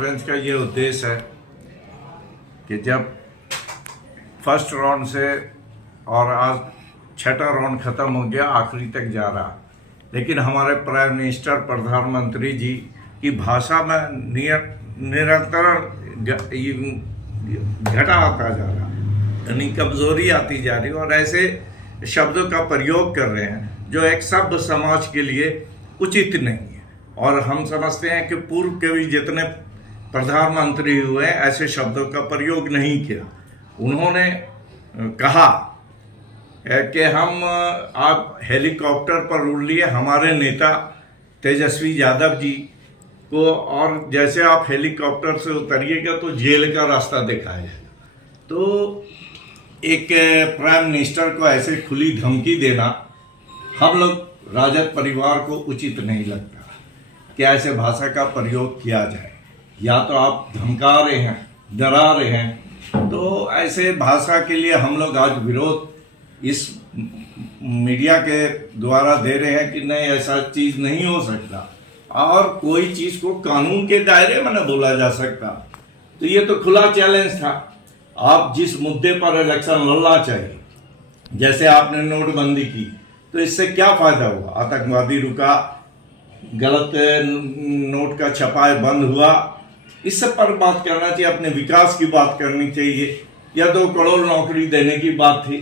Conference का ये उद्देश्य है कि जब फर्स्ट राउंड से और आज छठा राउंड ख़त्म हो गया, आखिरी तक जा रहा, लेकिन हमारे प्राइम मिनिस्टर प्रधानमंत्री जी की भाषा में निरंतर घटा आता जा रहा, यानी कमज़ोरी आती जा रही, और ऐसे शब्दों का प्रयोग कर रहे हैं जो एक सभ्य समाज के लिए उचित नहीं है। और हम समझते हैं कि पूर्व के भी जितने प्रधानमंत्री हुए ऐसे शब्दों का प्रयोग नहीं किया। उन्होंने कहा कि हम आप हेलीकॉप्टर पर उड़ लिए हमारे नेता तेजस्वी यादव जी को, और जैसे आप हेलीकॉप्टर से उतरिएगा तो जेल का रास्ता दिखाया जाएगा। तो एक प्राइम मिनिस्टर को ऐसे खुली धमकी देना हम लोग राजद परिवार को उचित नहीं लगता कि ऐसे भाषा का प्रयोग किया जाए। या तो आप धमका रहे हैं, डरा रहे हैं, तो ऐसे भाषा के लिए हम लोग आज विरोध इस मीडिया के द्वारा दे रहे हैं कि नहीं, ऐसा चीज़ नहीं हो सकता और कोई चीज़ को कानून के दायरे में न बोला जा सकता। तो ये तो खुला चैलेंज था। आप जिस मुद्दे पर इलेक्शन लड़ना चाहिए, जैसे आपने नोटबंदी की, तो इससे क्या फ़ायदा हुआ? आतंकवादी रुका, गलत नोट का छपाई बंद हुआ, इस सब पर बात करना चाहिए। अपने विकास की बात करनी चाहिए। या 2 करोड़ नौकरी देने की बात थी,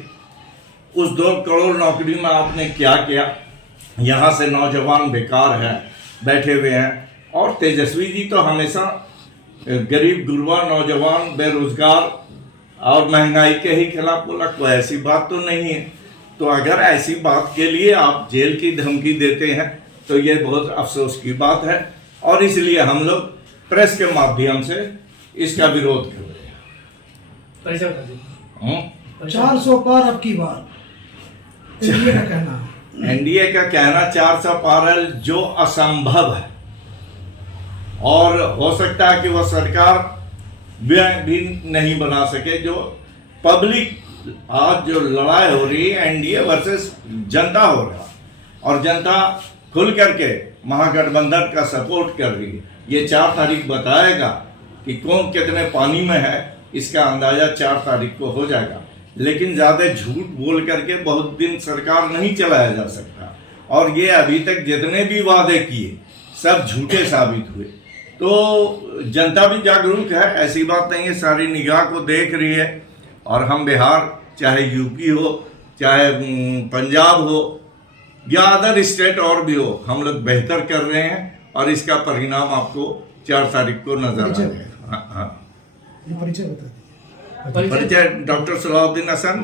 उस 2 करोड़ नौकरी में आपने क्या किया? यहाँ से नौजवान बेकार हैं, बैठे हुए हैं, और तेजस्वी जी तो हमेशा गरीब गुरबा नौजवान बेरोजगार और महंगाई के ही खिलाफ बोला। कोई ऐसी बात तो नहीं है। तो अगर ऐसी बात के लिए आप जेल की धमकी देते हैं तो ये बहुत अफसोस की बात है, और इसलिए हम लोग प्रेस के माध्यम से इसका विरोध कर रहे हैं। 400 पार अब की बार एनडीए का कहना, एनडीए का कहना 400 पार है, जो असंभव है, और हो सकता है कि वह सरकार भी नहीं बना सके। जो पब्लिक आज जो लड़ाई हो रही है एनडीए वर्सेस जनता हो रहा, और जनता खुल करके महागठबंधन का सपोर्ट कर रही है। ये 4 तारीख बताएगा कि कौन कितने पानी में है, इसका अंदाजा 4 तारीख को हो जाएगा। लेकिन ज़्यादा झूठ बोल करके बहुत दिन सरकार नहीं चलाया जा सकता, और ये अभी तक जितने भी वादे किए सब झूठे साबित हुए। तो जनता भी जागरूक है, ऐसी बात नहीं है, सारी निगाह को देख रही है। और हम बिहार, चाहे यूपी हो, चाहे पंजाब हो, या अदर स्टेट और भी हो, हम लोग बेहतर कर रहे हैं, और इसका परिणाम आपको 4 तारीख को नजर आ जाएगा। हाँ, परिचय बता दीजिए। परिचय डॉक्टर सलाहुद्दीन हसन,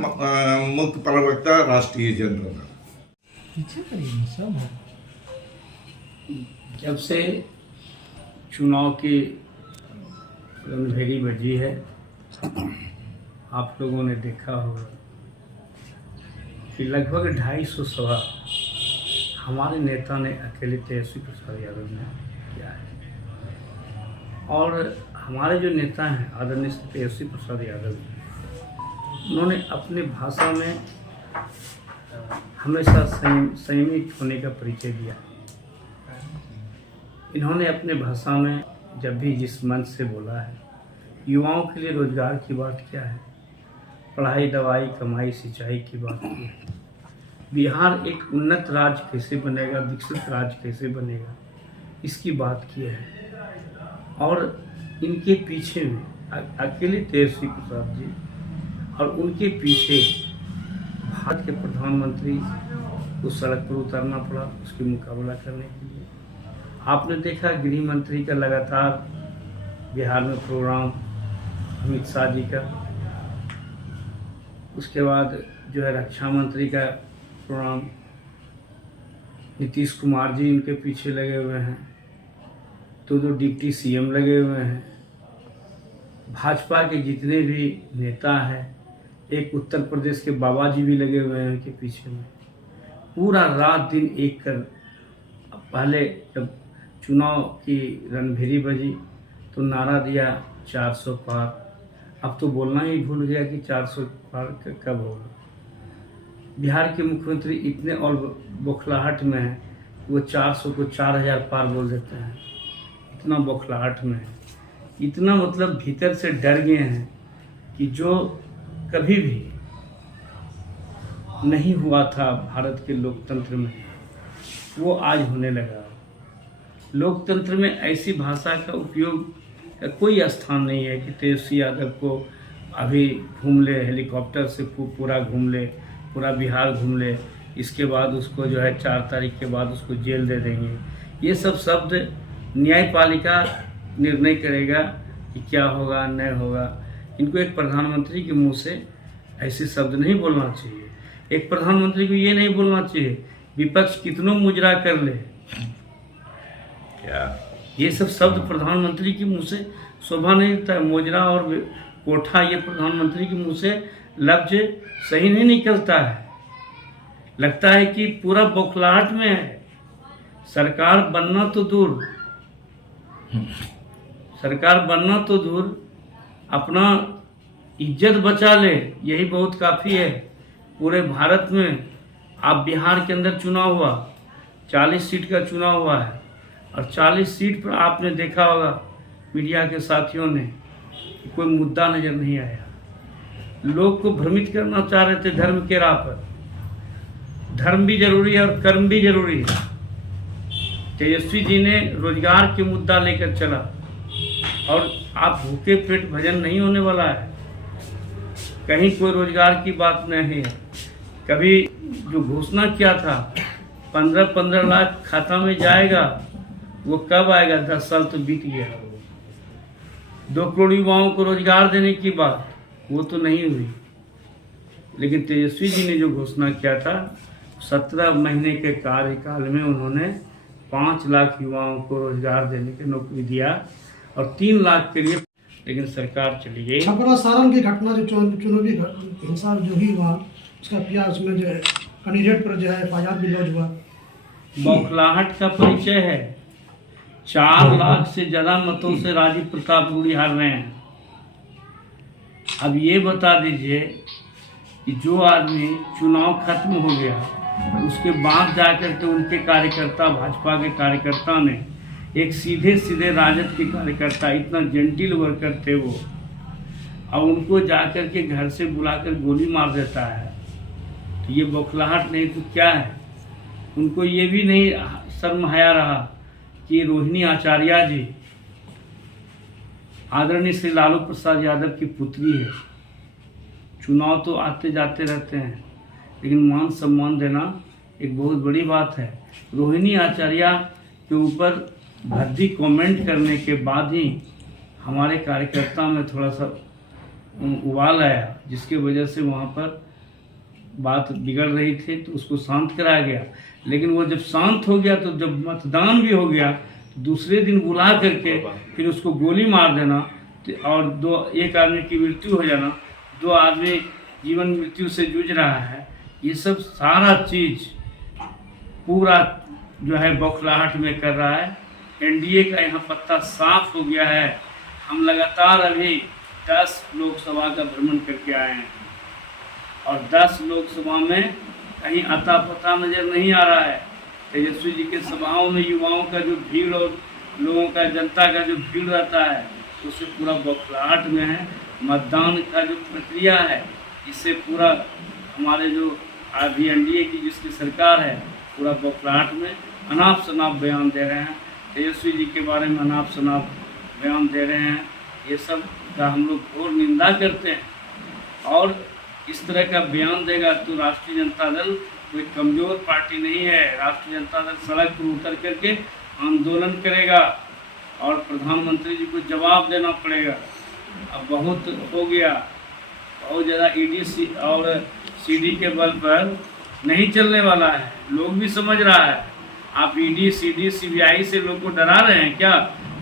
मुख्य प्रवक्ता राष्ट्रीय जनता। जब से चुनाव की रणभेरी बजी है, आप लोगों ने देखा होगा कि लगभग 250 सभा हमारे नेता ने अकेले तेजस्वी प्रसाद यादव ने किया है। और हमारे जो नेता हैं आदरणीय तेजस्वी प्रसाद यादव, उन्होंने अपने भाषा में हमेशा संयमित होने का परिचय दिया। इन्होंने अपने भाषा में जब भी जिस मंच से बोला है, युवाओं के लिए रोजगार की बात किया है, पढ़ाई, दवाई, कमाई, सिंचाई की बात की है। बिहार एक उन्नत राज्य कैसे बनेगा, विकसित राज्य कैसे बनेगा, इसकी बात की है। और इनके पीछे में अकेले तेजस्वी प्रसाद जी, और उनके पीछे भारत के प्रधानमंत्री को सड़क पर उतरना पड़ा उसकी मुकाबला करने के लिए। आपने देखा गृह मंत्री का लगातार बिहार में प्रोग्राम, अमित शाह जी का, उसके बाद जो है रक्षा मंत्री का प्रोग्राम, नीतीश कुमार जी इनके पीछे लगे हुए हैं, तो डिप्टी सीएम लगे हुए हैं, भाजपा के जितने भी नेता हैं, एक उत्तर प्रदेश के बाबा जी भी लगे हुए हैं उनके पीछे में। पूरा रात दिन एक कर, पहले जब चुनाव की रणभेरी बजी तो नारा दिया 400 पार, अब तो बोलना ही भूल गया कि 400 पार कब होगा। बिहार के मुख्यमंत्री इतने और बौखलाहट में हैं, वो 400 को 4000 पार बोल देते हैं, इतना बौखलाहट में है। इतना मतलब भीतर से डर गए हैं कि जो कभी भी नहीं हुआ था भारत के लोकतंत्र में, वो आज होने लगा। लोकतंत्र में ऐसी भाषा का उपयोग का कोई स्थान नहीं है कि तेजस्वी यादव को अभी घूम ले, हेलीकॉप्टर से पूरा घूम ले, पूरा बिहार घूम ले, इसके बाद उसको जो है 4 तारीख के बाद उसको जेल दे देंगे। ये सब शब्द न्यायपालिका निर्णय करेगा कि क्या होगा नहीं होगा। इनको एक प्रधानमंत्री के मुंह से ऐसे शब्द नहीं बोलना चाहिए। एक प्रधानमंत्री को ये नहीं बोलना चाहिए विपक्ष कितनों मुजरा कर ले, क्या ये सब शब्द प्रधानमंत्री के मुंह से शोभा नहीं देता है। मुजरा और कोठा ये प्रधानमंत्री के मुंह से लफ्ज सही नहीं निकलता है। लगता है कि पूरा बौखलाहट में है। सरकार बनना तो दूर, अपना इज्जत बचा ले, यही बहुत काफ़ी है। पूरे भारत में आप बिहार के अंदर चुनाव हुआ, 40 सीट का चुनाव हुआ है, और 40 सीट पर आपने देखा होगा मीडिया के साथियों ने कि कोई मुद्दा नज़र नहीं आया। लोग को भ्रमित करना चाह रहे थे धर्म के राह पर। धर्म भी जरूरी है और कर्म भी जरूरी है। तेजस्वी जी ने रोजगार के मुद्दा लेकर चला, और आप भूखे पेट भजन नहीं होने वाला है। कहीं कोई रोजगार की बात नहीं है। कभी जो घोषणा किया था 15-15 लाख खाता में जाएगा, वो कब आएगा? 10 साल तो बीत गया। 2 करोड़ युवाओं को रोजगार देने की बात, वो तो नहीं हुई। लेकिन तेजस्वी जी ने जो घोषणा किया था, 17 महीने के कार्यकाल में उन्होंने 5 लाख युवाओं को रोजगार देने की नौकरी दिया, और 3 लाख के लिए लेकिन सरकार चली गई। छपरा सारण की घटना जो चुनावी हिंसा जो ही हुआ, उसका क्या उसमें जो है कैंडिडेट पर जो है FIR भी लॉन्च हुआ। बौखलाहट का परिचय है। 4 लाख से ज्यादा मतों से राजीव प्रताप रूडी हार रहे हैं। अब ये बता दीजिए कि जो आदमी चुनाव खत्म हो गया, उसके बाद जाकर के उनके कार्यकर्ता, भाजपा के कार्यकर्ता ने, एक सीधे सीधे राजद के कार्यकर्ता, इतना जेंटिल वर्कर थे वो, और उनको जाकर के घर से बुलाकर गोली मार देता है, तो ये बौखलाहट नहीं तो क्या है? उनको ये भी नहीं शर्म हया रहा कि रोहिणी आचार्य जी आदरणीय श्री लालू प्रसाद यादव की पुत्री है। चुनाव तो आते जाते रहते हैं, लेकिन मान सम्मान देना एक बहुत बड़ी बात है। रोहिणी आचार्य के ऊपर भद्दी कमेंट करने के बाद ही हमारे कार्यकर्ता में थोड़ा सा उबाल आया, जिसके वजह से वहाँ पर बात बिगड़ रही थी, तो उसको शांत कराया गया। लेकिन वो जब शांत हो गया, तो जब मतदान भी हो गया, तो दूसरे दिन बुला करके फिर उसको गोली मार देना, और एक आदमी की मृत्यु हो जाना, 2 आदमी जीवन मृत्यु से जूझ रहा है। ये सब सारा चीज़ पूरा जो है बौखलाहट में कर रहा है। एनडीए का यहाँ पत्ता साफ हो गया है। हम लगातार अभी 10 लोकसभा का भ्रमण करके आए हैं, और 10 लोकसभा में कहीं अता पता नजर नहीं आ रहा है। तेजस्वी जी के सभाओं में युवाओं का जो भीड़ और लोगों का, जनता का जो भीड़ रहता है, उससे पूरा बौखलाहट में है। मतदान का जो प्रक्रिया है, इससे पूरा हमारे जो अभी एनडीए की जिसकी सरकार है, पूरा बौखलाहट में अनाप शनाप बयान दे रहे हैं। तेजस्वी जी के बारे में अनाप शनाप बयान दे रहे हैं। ये सब का हम लोग घोर निंदा करते हैं, और इस तरह का बयान देगा तो राष्ट्रीय जनता दल कोई कमज़ोर पार्टी नहीं है। राष्ट्रीय जनता दल सड़क पर उतर करके आंदोलन करेगा, और प्रधानमंत्री जी को जवाब देना पड़ेगा। अब बहुत हो गया, बहुत ज़्यादा ईडी और सीडी के बल पर नहीं चलने वाला है। लोग भी समझ रहा है। आप ईडी, सीडी, सीबीआई से लोग को डरा रहे हैं क्या?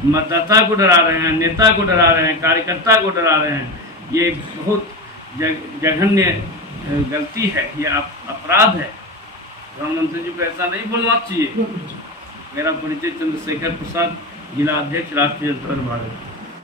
मतदाता को डरा रहे हैं, नेता को डरा रहे हैं, कार्यकर्ता को डरा रहे हैं। ये बहुत जघन्य गलती है, ये अपराध है। प्रधानमंत्री जी को ऐसा नहीं बोलना चाहिए। मेरा परिचय चंद्रशेखर प्रसाद, जिला अध्यक्ष, राष्ट्रीय जनता दल भारत।